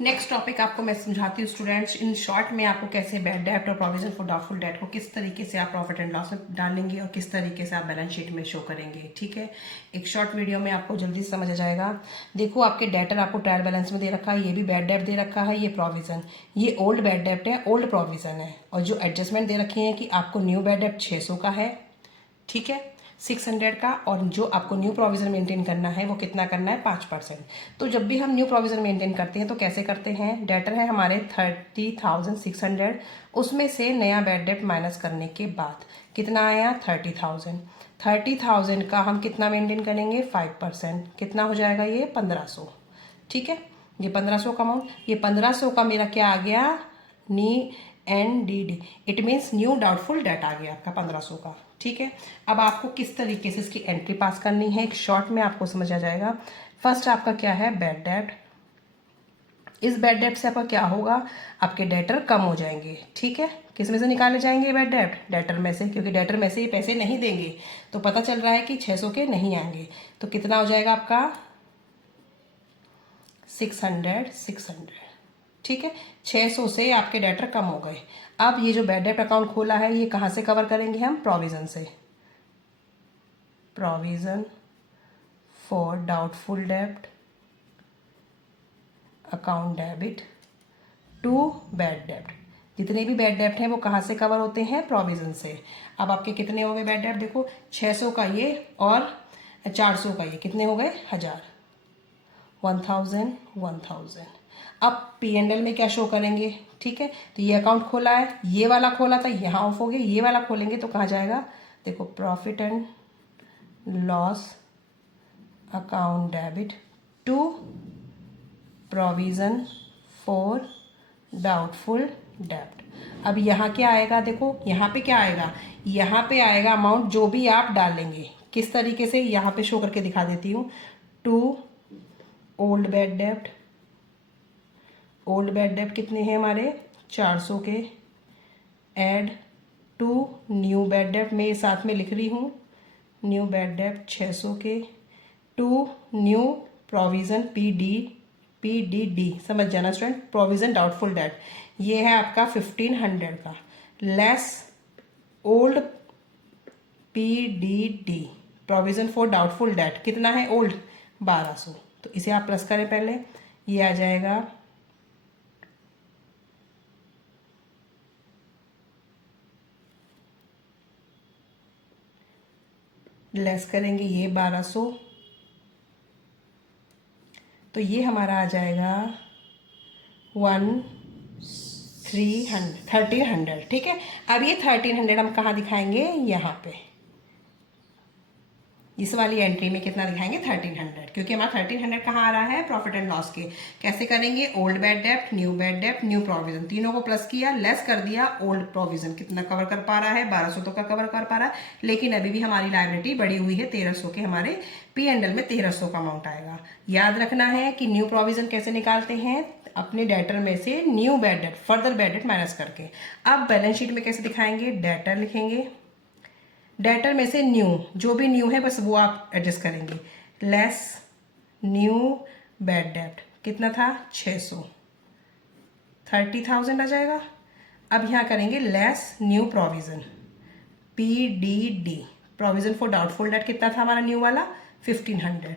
Next topic आपको मैं समझाती हूँ स्टूडेंट्स इन शॉर्ट में आपको कैसे बैड डेब्ट और प्रोविजन फॉर डाउटफुल डेट को किस तरीके से आप प्रॉफिट एंड लॉस में डालेंगे और किस तरीके से आप बैलेंस शीट में शो करेंगे। ठीक है, एक शॉर्ट वीडियो में आपको जल्दी से समझ आ जाएगा। देखो आपके डेटर आपको ट्रायल बैलेंस में दे रखा है, ये भी बैड डेब्ट दे रखा है, ये प्रोविजन, ये ओल्ड बैड डेब्ट है, ओल्ड प्रोविजन है, और जो एडजस्टमेंट दे रखी है कि आपको न्यू बैड डेब्ट 600 का है, ठीक है, 600 का, और जो आपको न्यू प्रोविजन मेंटेन करना है वो कितना करना है 5%। तो जब भी हम न्यू प्रोविजन मेंटेन करते हैं तो कैसे करते हैं, डेटर है हमारे 30,600, उसमें से नया बैड डेब्ट माइनस करने के बाद कितना आया 30,000। 30,000 का हम कितना मेंटेन करेंगे 5%, कितना हो जाएगा ये 1500। ठीक है, ये 1500 का अमाउंट, ये 1500 का मेरा क्या आ गया नी NDD, it means new doubtful date आ गया आपका 1500 का। ठीक है, अब आपको किस तरीके से इसकी एंट्री पास करनी है एक शॉर्ट में आपको समझ आ जाएगा। फर्स्ट आपका क्या है बैड डेट, इस बैड डेट से आपका क्या होगा, आपके डेटर कम हो जाएंगे। ठीक है, किस में से निकाले जाएंगे बैड डेट, डेटर में से, क्योंकि डेटर में से ये पैसे नहीं देंगे तो पता चल रहा है कि 600 के नहीं आएंगे, तो कितना हो जाएगा आपका 600। ठीक है, 600 से आपके डेटर कम हो गए। अब ये जो बैड डेट अकाउंट खोला है ये कहाँ से कवर करेंगे हम, प्रोविजन से, प्रोविजन फॉर डाउटफुल डेब्ट अकाउंट डेबिट टू बैड डेब्ट। जितने भी बैड डेब्ट हैं वो कहाँ से कवर होते हैं, प्रोविजन से। अब आपके कितने हो गए बैड डेब्ट, देखो 600 का ये और 400 का ये, कितने हो गए 1000, 1000। अब P&L में क्या शो करेंगे, ठीक है, तो ये अकाउंट खोला है, ये वाला खोला था, यहाँ ऑफ हो गया, ये वाला खोलेंगे तो कहाँ जाएगा, देखो profit and loss account debit to provision for doubtful डेब्ट। अब यहाँ क्या आएगा, देखो यहाँ पे क्या आएगा, यहाँ पे आएगा अमाउंट जो भी आप डालेंगे, किस तरीके से यहाँ पे शो करके दिखा देती हूँ, टू ओल्ड बैड डेब्ट, ओल्ड बैड डेब्ट कितने हैं हमारे 400 के, ऐड टू न्यू बैड डेब्ट, मैं साथ में लिख रही हूँ न्यू बैड डेब्ट 600 के, टू न्यू प्रोविजन PDD, समझ जाना स्टूडेंट, प्रोविजन डाउटफुल डेट, ये है आपका 1500 का, less old PDD provision for doubtful debt, कितना है ओल्ड 1200, तो इसे आप प्लस करें पहले, ये आ जाएगा लेस करेंगे ये 1200, तो ये हमारा आ जाएगा 1300। ठीक है, अब ये 1300 हम कहाँ दिखाएंगे, यहाँ पे इस वाली एंट्री में कितना दिखाएंगे 1300, क्योंकि हमारा 1300 कहाँ आ रहा है प्रॉफिट एंड लॉस के। कैसे करेंगे, ओल्ड बैड डेब्ट, न्यू बैड डेब्ट, न्यू प्रोविजन, तीनों को प्लस किया, लेस कर दिया ओल्ड प्रोविजन, कितना कवर कर पा रहा है 1200 तो का कवर कर पा रहा है, लेकिन अभी भी हमारी लायबिलिटी बढ़ी हुई है 1300 के, हमारे P&L में 1300 का अमाउंट आएगा। याद रखना है कि न्यू प्रोविजन कैसे निकालते हैं, अपने डेटर में से new bad debt, further bad debt minus करके। अब बैलेंस शीट में कैसे दिखाएंगे, डेटर लिखेंगे, डेटर में से न्यू, जो भी न्यू है बस वो आप एडजस्ट करेंगे, लेस न्यू बैड डेब्ट, कितना था 600, 30,000 आ जाएगा। अब यहाँ करेंगे less new provision PDD, provision for doubtful debt, कितना था हमारा न्यू वाला 1500,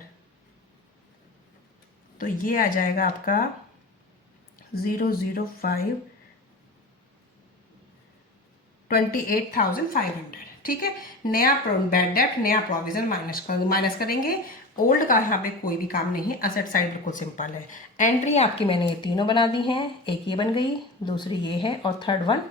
तो ये आ जाएगा आपका 005 28,500। ठीक है, नया बैड डेब्ट, नया प्रोविजन माइनस करेंगे, ओल्ड का यहाँ पे कोई भी काम नहीं है, असेट साइड बिल्कुल सिंपल है। एंट्री आपकी मैंने ये तीनों बना दी हैं, एक ये बन गई, दूसरी ये है और थर्ड वन